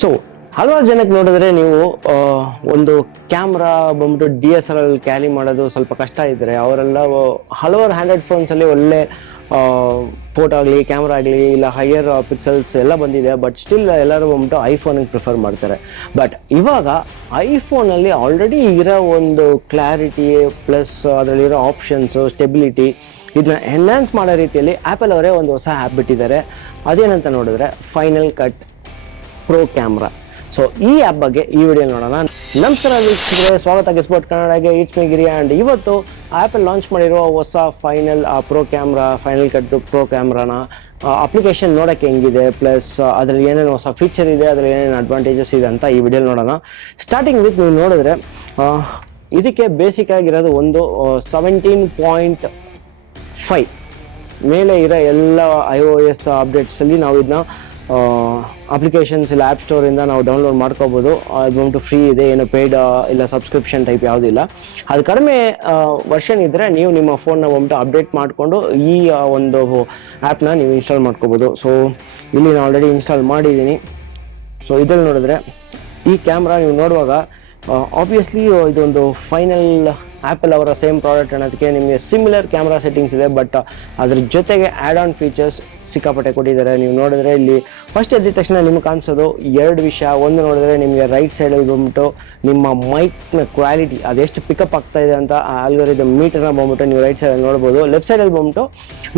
So ಹಲವಾರು ಜನಕ್ಕೆ ನೋಡಿದ್ರೆ ನೀವು ಒಂದು ಕ್ಯಾಮ್ರಾ ಬಂದ್ಬಿಟ್ಟು ಡಿ ಎಸ್ ಆರ್ ಅಲ್ಲಿ ಕ್ಯಾರಿ ಮಾಡೋದು ಸ್ವಲ್ಪ ಕಷ್ಟ ಇದ್ದರೆ ಅವರೆಲ್ಲ ಹಲವಾರು ಹ್ಯಾಂಡ್ರೆಡ್ ಫೋನ್ಸಲ್ಲಿ ಒಳ್ಳೆ ಫೋಟೋ ಆಗಲಿ ಕ್ಯಾಮ್ರಾ ಆಗಲಿ, ಇಲ್ಲ ಹೈಯರ್ ಪಿಕ್ಸೆಲ್ಸ್ ಎಲ್ಲ ಬಂದಿದೆ ಬಟ್ ಸ್ಟಿಲ್ ಎಲ್ಲರೂ ಬಂದ್ಬಿಟ್ಟು ಐಫೋನಿಗೆ ಪ್ರಿಫರ್ ಮಾಡ್ತಾರೆ. ಬಟ್ ಇವಾಗ ಐಫೋನಲ್ಲಿ ಆಲ್ರೆಡಿ ಇರೋ ಒಂದು ಕ್ಲಾರಿಟಿ ಪ್ಲಸ್ ಅದರಲ್ಲಿರೋ ಆಪ್ಷನ್ಸು ಸ್ಟೆಬಿಲಿಟಿ ಇದನ್ನ ಎನ್ಹಾನ್ಸ್ ಮಾಡೋ ರೀತಿಯಲ್ಲಿ ಆ್ಯಪಲ್ ಅವರೇ ಒಂದು ಹೊಸ ಆ್ಯಪ್ ಬಿಟ್ಟಿದ್ದಾರೆ. ಅದೇನಂತ ನೋಡಿದ್ರೆ Final Cut Pro camera so ಈ ಆ್ಯಪ್ ಬಗ್ಗೆ ಈ ವಿಡಿಯೋ ನೋಡೋಣ. ನಮಸ್ಕಾರ ವೀಕ್ಷಕರೇ ಸ್ವಾಗತ ಗೆಸ್ಬೋಟ್ ಕನ್ನಡಗೆ ಇಟ್ಸ್ ಮಿ ಗಿರಿ ಆ್ಯಂಡ್ ಇವತ್ತು ಆ್ಯಪಲ್ಲಿ ಲಾಂಚ್ ಮಾಡಿರುವ ಹೊಸ Final Pro camera Final Cut Pro ಕ್ಯಾಮ್ರಾನ application ನೋಡೋಕ್ಕೆ ಹೆಂಗಿದೆ ಪ್ಲಸ್ ಅದರಲ್ಲಿ ಏನೇನು ಹೊಸ ಫೀಚರ್ ಇದೆ, ಅದರಲ್ಲಿ ಏನೇನು ಅಡ್ವಾಂಟೇಜಸ್ ಇದೆ ಅಂತ ಈ ವಿಡಿಯೋ ನೋಡೋಣ. ಸ್ಟಾರ್ಟಿಂಗ್ ವಿತ್ ನೀವು ನೋಡಿದ್ರೆ ಇದಕ್ಕೆ ಬೇಸಿಕ್ ಆಗಿರೋದು ಒಂದು ಸೆವೆಂಟೀನ್ ಪಾಯಿಂಟ್ ಫೈವ್ ಮೇಲೆ ಇರೋ ಎಲ್ಲ ಐ ಓ ಎಸ್ ಅಪ್ಡೇಟ್ಸಲ್ಲಿ ನಾವು ಇದನ್ನ ಅಪ್ಲಿಕೇಶನ್ಸ್ ಇಲ್ಲ ಆ್ಯಪ್ ಸ್ಟೋರಿಂದ ನಾವು ಡೌನ್ಲೋಡ್ ಮಾಡ್ಕೋಬೋದು. ಅದು ಫ್ರೀ ಇದೆ, ಏನು ಪೇಯ್ಡ್ ಇಲ್ಲ ಸಬ್ಸ್ಕ್ರಿಪ್ಷನ್ ಟೈಪ್ ಯಾವುದಿಲ್ಲ ಅದು ಕಡಿಮೆ ವರ್ಷನ್ ಇದ್ದರೆ ನೀವು ನಿಮ್ಮ ಫೋನ್ನ ಒಮ್ಮೆ ಅಪ್ಡೇಟ್ ಮಾಡಿಕೊಂಡು ಈ ಒಂದು ಆ್ಯಪ್ನ ನೀವು ಇನ್ಸ್ಟಾಲ್ ಮಾಡ್ಕೋಬೋದು. ಸೊ ಇಲ್ಲಿ ನಾನು ಆಲ್ರೆಡಿ ಇನ್ಸ್ಟಾಲ್ ಮಾಡಿದ್ದೀನಿ. ಸೊ ಇದರಲ್ಲಿ ನೋಡಿದ್ರೆ ಈ ಕ್ಯಾಮ್ರಾ ನೀವು ನೋಡುವಾಗ ಆಬ್ವಿಯಸ್ಲಿ ಇದೊಂದು ಫೈನಲ್ ಆ್ಯಪಲ್ ಅವರ ಸೇಮ್ ಪ್ರಾಡಕ್ಟ್ ಅನ್ನೋದಕ್ಕೆ ನಿಮಗೆ ಸಿಮಿಲರ್ ಕ್ಯಾಮ್ರಾ ಸೆಟ್ಟಿಂಗ್ಸ್ ಇದೆ ಬಟ್ ಅದ್ರ ಜೊತೆಗೆ ಆ್ಯಡ್ ಆನ್ ಫೀಚರ್ಸ್ ಸಿಕ್ಕಾಪಟ್ಟೆ ಕೊಟ್ಟಿದ್ದಾರೆ. ನೀವು ನೋಡಿದ್ರೆ ಇಲ್ಲಿ ಫಸ್ಟ್ ಎದ್ದ ತಕ್ಷಣ ನಿಮ್ಗೆ ಕಾಣಿಸೋದು ಎರಡು ವಿಷಯ. ಒಂದು ನೋಡಿದ್ರೆ ನಿಮಗೆ ರೈಟ್ ಸೈಡಲ್ಲಿ ಬಂದ್ಬಿಟ್ಟು ನಿಮ್ಮ ಮೈಕ್ನ ಕ್ವಾಲಿಟಿ ಅದೆಷ್ಟು ಪಿಕಪ್ ಆಗ್ತಾ ಇದೆ ಅಂತ ಆಲ್ಗೋರಿದಮ್ ಮೀಟರ್ನ ಬಂದ್ಬಿಟ್ಟು ನೀವು ರೈಟ್ ಸೈಡಲ್ಲಿ ನೋಡ್ಬೋದು. ಲೆಫ್ಟ್ ಸೈಡಲ್ಲಿ ಬಂದ್ಬಿಟ್ಟು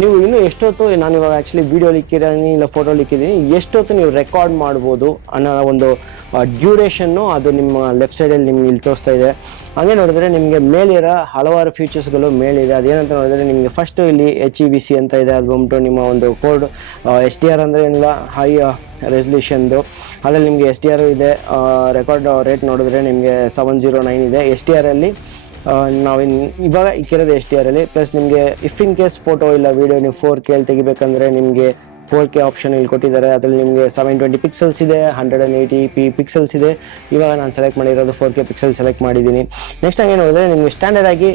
ನೀವು ಇನ್ನೂ ಎಷ್ಟೊತ್ತು, ನಾನು ಇವಾಗ ಆ್ಯಕ್ಚುಲಿ ವೀಡಿಯೋ ಲಿಕ್ಕಿದ್ದೀನಿ ಇಲ್ಲ ಫೋಟೋ ಲಿಕ್ಕಿದ್ದೀನಿ, ಎಷ್ಟೊತ್ತು ನೀವು ರೆಕಾರ್ಡ್ ಮಾಡ್ಬೋದು ಅನ್ನೋ ಒಂದು ಡ್ಯೂರೇಷನ್ನು ಅದು ನಿಮ್ಮ ಲೆಫ್ಟ್ ಸೈಡಲ್ಲಿ ನಿಮ್ಗೆ ಇಲ್ಲಿ ತೋರಿಸ್ತಾ ಇದೆ. ಹಾಗೆ ನೋಡಿದ್ರೆ ನಿಮಗೆ ಮೇಲಿರೋ ಹಲವಾರು ಫೀಚರ್ಸ್ಗಳು ಮೇಲಿದೆ. ಅದೇನಂತ ನೋಡಿದರೆ ನಿಮಗೆ ಫಸ್ಟು ಇಲ್ಲಿ ಎಚ್ ಇ ಬಿ ಸಿ ಅಂತ ಇದೆ. ಅದು ಬಂದ್ಬಿಟ್ಟು ನಿಮ್ಮ ಒಂದು ಕೋಡ್ ಎಸ್ ಟಿ ಆರ್ ಅಂದರೆ ಏನಿಲ್ಲ? ಹೈ ರೆಸೊಲ್ಯೂಷನ್ದು ಅದರಲ್ಲಿ ನಿಮಗೆ ಎಸ್ ಟಿ ಆರ್ ಇದೆ. ರೆಕಾರ್ಡ್ ರೇಟ್ ನೋಡಿದ್ರೆ ನಿಮಗೆ ಸೆವೆನ್ ಜೀರೋ ನೈನ್ ಇದೆ. ಎಸ್ ಟಿ ಆರಲ್ಲಿ ನಾವಿನ್, ಇವಾಗ ಇಕ್ಕಿರೋದು ಎಸ್ ಟಿ ಆರಲ್ಲಿ ಪ್ಲಸ್ ನಿಮಗೆ ಇಫ್ ಇನ್ ಕೇಸ್ ಫೋಟೋ ಇಲ್ಲ ವೀಡಿಯೋ ನೀವು ಫೋರ್ ಕೆ ಅಲ್ಲಿ ತೆಗಿಬೇಕಂದ್ರೆ ನಿಮಗೆ ಫೋರ್ ಕೆ ಆಪ್ಷನ್ ಇಲ್ಲಿ ಕೊಟ್ಟಿದ್ದಾರೆ. ಅದರಲ್ಲಿ ನಿಮಗೆ ಸೆವೆನ್ ಟ್ವೆಂಟಿ ಪಿಕ್ಸೆಲ್ಸ್ ಇದೆ hundred and eighty P pixels ಇದೆ. ಇವಾಗ ನಾನು ಸೆಲೆಕ್ಟ್ ಮಾಡಿರೋದು ಫೋರ್ ಕೆ ಪಿಕ್ಸೆಲ್ ಸೆಲೆಕ್ಟ್ ಮಾಡಿದ್ದೀನಿ. ನೆಕ್ಸ್ಟ್ ಹಂಗೆ ನೋಡಿದ್ರೆ ನಿಮಗೆ ಸ್ಟ್ಯಾಂಡರ್ಡ್ ಆಗಿ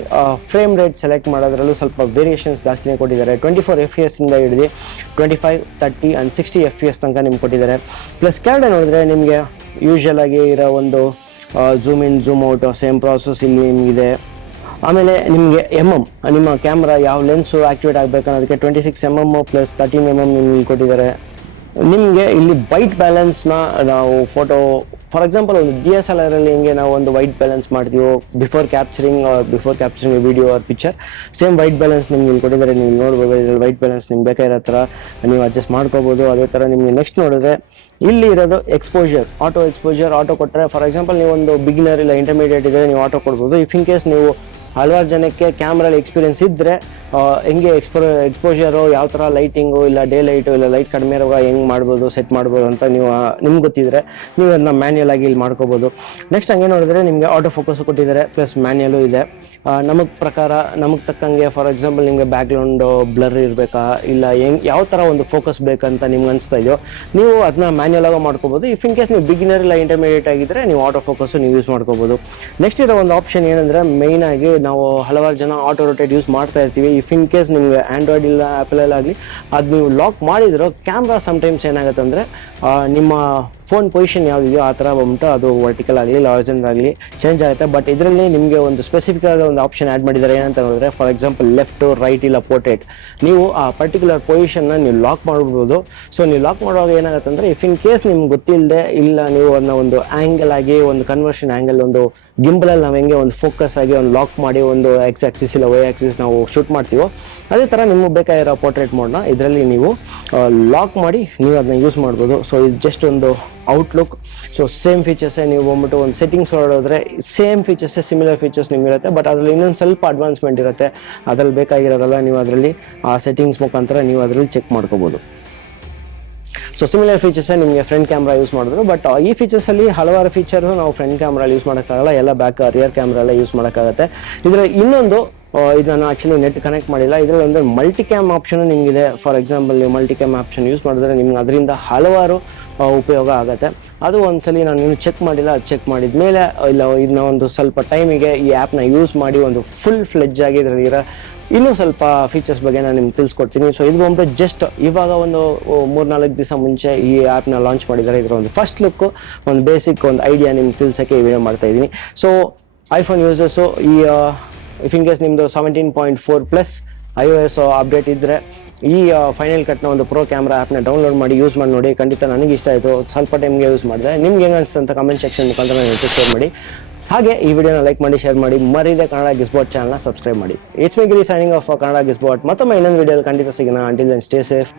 ಫ್ರೇಮ್ ರೇಟ್ ಸೆಲೆಕ್ಟ್ ಮಾಡೋದ್ರಲ್ಲೂ ಸ್ವಲ್ಪ ವೇರಿಯೇಷನ್ಸ್ ಜಾಸ್ತಿನೇ ಕೊಟ್ಟಿದ್ದಾರೆ. ಟ್ವೆಂಟಿ ಫೋರ್ ಎಫ್ ಎಸ್ ಇಂದ ಹಿಡಿದು twenty five thirty and sixty F S ತನಕ ನಿಮ್ಗೆ ಕೊಟ್ಟಿದ್ದಾರೆ. ಪ್ಲಸ್ ಕೆಳಗಡೆ ನೋಡಿದ್ರೆ ನಿಮಗೆ ಯೂಶಲ್ ಆಗಿ ಇರೋ ಒಂದು zoom in zoom out same process ಇಲ್ಲಿ ನಿಮಗಿದೆ. ಆಮೇಲೆ ನಿಮಗೆ ಎಂ ಎಂ ನಿಮ್ಮ ಕ್ಯಾಮ್ರಾ ಯಾವ ಲೆನ್ಸು ಆಕ್ಟಿವೇಟ್ ಆಗಬೇಕು ಅನ್ನೋದಕ್ಕೆ twenty six M M plus thirteen M M ನಿಮ್ಗೆ ಕೊಟ್ಟಿದ್ದಾರೆ. ನಿಮಗೆ ಇಲ್ಲಿ ವೈಟ್ ಬ್ಯಾಲೆನ್ಸ್ನ ನಾವು ಫೋಟೋ ಫಾರ್ ಎಕ್ಸಾಂಪಲ್ ಒಂದು ಡಿ ಎಸ್ ಎಲ್ ಆರ್ ಅಲ್ಲಿ ಹಿಂಗೆ ನಾವು ಒಂದು ವೈಟ್ ಬ್ಯಾಲೆನ್ಸ್ ಮಾಡ್ತೀವೋ before capturing before capturing video or picture same white balance ನಿಮ್ಗೆ ಇಲ್ಲಿ ಕೊಟ್ಟಿದ್ದಾರೆ. ನೀವು ನೋಡ್ಬೋದು ಇದ್ರಲ್ಲಿ ವೈಟ್ ಬ್ಯಾಲೆನ್ಸ್ ನಿಮ್ಗೆ ಬೇಕಾಗಿರೋ ಥರ ನೀವು ಅಡ್ಜಸ್ಟ್ ಮಾಡ್ಕೋಬೋದು, ಅದೇ ಥರ ನಿಮಗೆ ನೆಕ್ಸ್ಟ್ ನೋಡಿದ್ರೆ ಇಲ್ಲಿ ಇರೋದು ಎಕ್ಸ್ಪೋಜರ್ ಆಟೋ ಎಕ್ಸ್ಪೋಜರ್ ಆಟೋ ಕೊಟ್ಟರೆ ಫಾರ್ ಎಕ್ಸಾಂಪಲ್ ನೀವು ಒಂದು ಬಿಗಿನರ್ ಇಲ್ಲ ಇಂಟರ್ಮೀಡಿಯೇಟ್ ಇದ್ದರೆ ನೀವು ಆಟೋ ಕೊಡ್ಬೋದು. ಇಫ್ ಇನ್ ಕೇಸ್ ನೀವು ಹಲವಾರು ಜನಕ್ಕೆ ಕ್ಯಾಮ್ರಲ್ಲಿ ಎಕ್ಸ್ಪೀರಿಯನ್ಸ್ ಇದ್ದರೆ ಹೆಂಗೆ ಎಕ್ಸ್ಪೋ ಎಕ್ಸ್ಪೋಜರು ಯಾವ ಥರ ಲೈಟಿಂಗು ಇಲ್ಲ ಡೇ ಲೈಟು ಇಲ್ಲ ಲೈಟ್ ಕಡಿಮೆ ಇರುವಾಗ ಹೆಂಗೆ ಮಾಡ್ಬೋದು ಸೆಟ್ ಮಾಡ್ಬೋದು ಅಂತ ನೀವು ನಿಮ್ಗೆ ಗೊತ್ತಿದ್ರೆ ನೀವು ಅದನ್ನ ಮ್ಯಾನ್ಯಲ್ ಆಗಿ ಇಲ್ಲಿ ಮಾಡ್ಕೋಬೋದು. ನೆಕ್ಸ್ಟ್ ಹಂಗೆ ನೋಡಿದ್ರೆ ನಿಮಗೆ ಆಟೋ ಫೋಕಸ್ ಕೊಟ್ಟಿದ್ದಾರೆ ಪ್ಲಸ್ ಮ್ಯಾನ್ಯಲು ಇದೆ. ನಮಗೆ ಪ್ರಕಾರ ನಮಗೆ ತಕ್ಕಂಗೆ ಫಾರ್ ಎಕ್ಸಾಂಪಲ್ ನಿಮಗೆ ಬ್ಯಾಕ್ಗ್ರೌಂಡ್ ಬ್ಲರ್ ಇರಬೇಕಾ, ಇಲ್ಲ ಹೆಂಗ್, ಯಾವ ಥರ ಒಂದು ಫೋಕಸ್ ಬೇಕಂತ ನಿಮ್ಗೆ ಅನಿಸ್ತಾ ಇದೆಯೋ, ನೀವು ಅದನ್ನ ಮ್ಯಾನ್ಯಲ್ ಆಗಿ ಮಾಡ್ಕೋಬೋದು. ಇಫ್ ಇನ್ ಕೇಸ್ ನೀವು ಬಿಗಿನರ್ ಇಲ್ಲ ಇಂಟರ್ಮೀಡಿಯೇಟ್ ಆಗಿದ್ದರೆ ನೀವು ಆಟೋ ಫೋಕಸ್ ನೀವು ಯೂಸ್ ಮಾಡ್ಕೋಬೋದು. ನೆಕ್ಸ್ಟ್ ಇರೋ ಒಂದು ಆಪ್ಷನ್ ಏನಂದರೆ ಮೇಯ್ನಾಗಿ ನಾವು ಹಲವಾರು ಜನ ಆಟೋ ರೊಟೇಟ್ ಯೂಸ್ ಮಾಡ್ತಾ ಇರ್ತೀವಿ. ಇಫ್ ಇನ್ ಕೇಸ್ ನಿಮಗೆ ಆಂಡ್ರಾಯ್ಡ್ ಇಲ್ಲ ಆ್ಯಪಲ್ ಆಗಲಿ, ಅದು ನೀವು ಲಾಕ್ ಮಾಡಿದ್ರು ಕ್ಯಾಮ್ರಾ ಸಮ್ಟೈಮ್ಸ್ ಏನಾಗುತ್ತೆ ಅಂದರೆ ನಿಮ್ಮ ಫೋನ್ ಪೊಸಿಷನ್ ಯಾವುದಿದೆಯೋ ಆ ಥರ ಬಂದ್ಬಿಟ್ಟು ಅದು ವರ್ಟಿಕಲ್ ಆಗಲಿ ಲಾರ್ಜನ್ ಆಗಲಿ ಚೇಂಜ್ ಆಗುತ್ತೆ. ಬಟ್ ಇದರಲ್ಲಿ ನಿಮಗೆ ಒಂದು ಸ್ಪೆಸಿಫಿಕ್ ಆದ ಒಂದು ಆಪ್ಷನ್ ಆ್ಯಡ್ ಮಾಡಿದ್ದಾರೆ ಏನಂತ ಹೇಳಿದ್ರೆ ಫಾರ್ ಎಕ್ಸಾಂಪಲ್ ಲೆಫ್ಟ್ ರೈಟ್ ಇಲ್ಲ ಪೋರ್ಟ್ರೇಟ್ ನೀವು ಆ ಪರ್ಟಿಕ್ಯುಲರ್ ಪೊಸಿಷನ್ನ ನೀವು ಲಾಕ್ ಮಾಡ್ಬೋದು. ಸೊ ನೀವು ಲಾಕ್ ಮಾಡುವಾಗ ಏನಾಗುತ್ತೆ ಅಂದರೆ ಇಫ್ ಇನ್ ಕೇಸ್ ನಿಮ್ಗೆ ಗೊತ್ತಿಲ್ಲದೆ ಇಲ್ಲ, ನೀವು ಅದನ್ನ ಒಂದು ಆ್ಯಂಗಲ್ ಆಗಿ, ಒಂದು ಕನ್ವರ್ಷನ್ ಆ್ಯಂಗಲ್ ಒಂದು ಗಿಂಬಲಲ್ಲಿ ನಾವು ಹೆಂಗೆ ಒಂದು ಫೋಕಸ್ ಆಗಿ ಒಂದು ಲಾಕ್ ಮಾಡಿ ಒಂದು ಎಕ್ಸ್ ಆಕ್ಸಿಸ್ ಇಲ್ಲ ವೈ ಆಕ್ಸಿಸ್ ನಾವು ಶೂಟ್ ಮಾಡ್ತೀವೋ, ಅದೇ ಥರ ನಿಮಗೆ ಬೇಕಾಗಿರೋ ಪೋರ್ಟ್ರೇಟ್ ಮೋಡ್ನ ಇದರಲ್ಲಿ ನೀವು ಲಾಕ್ ಮಾಡಿ ನೀವು ಅದನ್ನ ಯೂಸ್ ಮಾಡ್ಬೋದು. ಸೊ ಇದು ಜಸ್ಟ್ ಒಂದು ಔಟ್ಲುಕ್ ಸೊ ಸೇಮ್ ಫೀಚರ್ಸೇ ನೀವು ಬಂದ್ಬಿಟ್ಟು ಒಂದು ಸೆಟ್ಟಿಂಗ್ಸ್ ಹೊರಡೋದ್ರೆ ಸೇಮ್ ಫೀಚರ್ಸೇ ಸಿಮಿಲರ್ ಫೀಚರ್ಸ್ ನಿಮ್ಗೆ ಇರುತ್ತೆ. ಬಟ್ ಅದರಲ್ಲಿ ಇನ್ನೊಂದು ಸ್ವಲ್ಪ ಅಡ್ವಾನ್ಸ್ಮೆಂಟ್ ಇರುತ್ತೆ. ಅದರಲ್ಲಿ ಬೇಕಾಗಿರೋದಲ್ಲ ನೀವು ಅದರಲ್ಲಿ, ಆ ಸೆಟ್ಟಿಂಗ್ಸ್ ಮುಖಾಂತರ ನೀವು ಅದರಲ್ಲಿ ಚೆಕ್ ಮಾಡ್ಕೋಬೋದು. ಸೊ ಸಿಮಿಲರ್ ಫೀಚರ್ಸೇ ನಿಮಗೆ ಫ್ರಂಟ್ ಕ್ಯಾಮ್ರಾ ಯೂಸ್ ಮಾಡಿದ್ರು ಬಟ್ ಈ ಫೀಚರ್ಸಲ್ಲಿ ಹಲವಾರು ಫೀಚರ್ ನಾವು ಫ್ರಂಟ್ ಕ್ಯಾಮ್ರಾ ಯೂಸ್ ಮಾಡೋಕ್ಕಾಗಲ್ಲ, ಎಲ್ಲ ಬ್ಯಾಕ್ ರಿಯರ್ ಕ್ಯಾಮ್ರಾ ಎಲ್ಲ ಯೂಸ್ ಮಾಡೋಕ್ಕಾಗುತ್ತೆ. ಇದರ ಇನ್ನೊಂದು ಇದನ್ನು ಆ್ಯಕ್ಚುಲಿ ನೆಟ್ ಕನೆಕ್ಟ್ ಮಾಡಿಲ್ಲ. ಇದರಲ್ಲಿ ಒಂದು ಮಲ್ಟಿ ಕ್ಯಾಮ್ ಆಪ್ಷನ್ ನಿಮಗಿದೆ. ಫಾರ್ ಎಕ್ಸಾಂಪಲ್ ನೀವು ಮಲ್ಟಿ ಕ್ಯಾಮ್ ಆಪ್ಷನ್ ಯೂಸ್ ಮಾಡಿದ್ರೆ ನಿಮ್ಗೆ ಅದರಿಂದ ಹಲವಾರು ಉಪಯೋಗ ಆಗುತ್ತೆ. ಅದು ಒಂದ್ಸಲಿ ನಾನು ಇನ್ನು ಚೆಕ್ ಮಾಡಿಲ್ಲ, ಅದು ಚೆಕ್ ಮಾಡಿದ ಮೇಲೆ ಇಲ್ಲ ಇದನ್ನ ಒಂದು ಸ್ವಲ್ಪ ಟೈಮಿಗೆ ಈ ಆ್ಯಪ್ನ ಯೂಸ್ ಮಾಡಿ ಒಂದು ಫುಲ್ ಫ್ಲೆಜ್ ಆಗಿ ಇದರಲ್ಲಿರೋ ಇನ್ನೂ ಸ್ವಲ್ಪ ಫೀಚರ್ಸ್ ಬಗ್ಗೆ ನಾನು ನಿಮ್ಗೆ ತಿಳಿಸ್ಕೊಡ್ತೀನಿ. ಸೊ ಇದು ಬಂದ್ಬಿಟ್ಟು ಜಸ್ಟ್ ಇವಾಗ ಒಂದು ಮೂರ್ನಾಲ್ಕು ದಿವಸ ಮುಂಚೆ ಈ ಆ್ಯಪ್ನ ಲಾಂಚ್ ಮಾಡಿದ್ದಾರೆ. ಇದರ ಒಂದು ಫಸ್ಟ್ ಲುಕ್ಕು ಒಂದು ಬೇಸಿಕ್ ಒಂದು ಐಡಿಯಾ ನಿಮ್ಗೆ ತಿಳಿಸೋಕ್ಕೆ ಈ ವಿಡಿಯೋ ಮಾಡ್ತಾ ಇದ್ದೀನಿ. ಸೊ ಐಫೋನ್ ಯೂಸರ್ಸು ಈ ಕೇಸ್ ನಿಮ್ಮದು seventeen point four plus I O S update ಇದ್ದರೆ ಈ ಫೈನಲ್ ಕಟ್ನ ಒಂದು ಪ್ರೋ ಕ್ಯಾಮ್ರಾ ಆ್ಯಪ್ನ ಡೌನ್ಲೋಡ್ ಮಾಡಿ ಯೂಸ್ ಮಾಡಿ ನೋಡಿ, ಖಂಡಿತ ನನಗೆ ಇಷ್ಟ ಆಯಿತು. ಸ್ವಲ್ಪ ಟೈಮ್ಗೆ ಯೂಸ್ ಮಾಡಿದೆ. ನಿಮ್ಗೆ ಹೆಂಗೆ ಅನಿಸ್ತು ಅಂತ ಕಮೆಂಟ್ ಸೆಕ್ಷನ್ ಮುಖಾಂತರ ನನಗೆ ಶೇರ್ ಮಾಡಿ. ಹಾಗೆ ಈ ವಿಡಿಯೋನ ಲೈಕ್ ಮಾಡಿ ಶೇರ್ ಮಾಡಿ. ಮರಿದೆ ಕನ್ನಡ ಗಿಸ್ಬಾಟ್ ಚಾನಲ್ನ ಸಬ್ಸ್ಕ್ರೈಬ್ ಮಾಡಿ. It's me Giri signing off Kannada Gizbot ಮತ್ತೊಮ್ಮೆ ಇನ್ನೊಂದು ವಿಡಿಯೋದಲ್ಲಿ ಖಂಡಿತ ಸಿಗೋಣ. Until then stay safe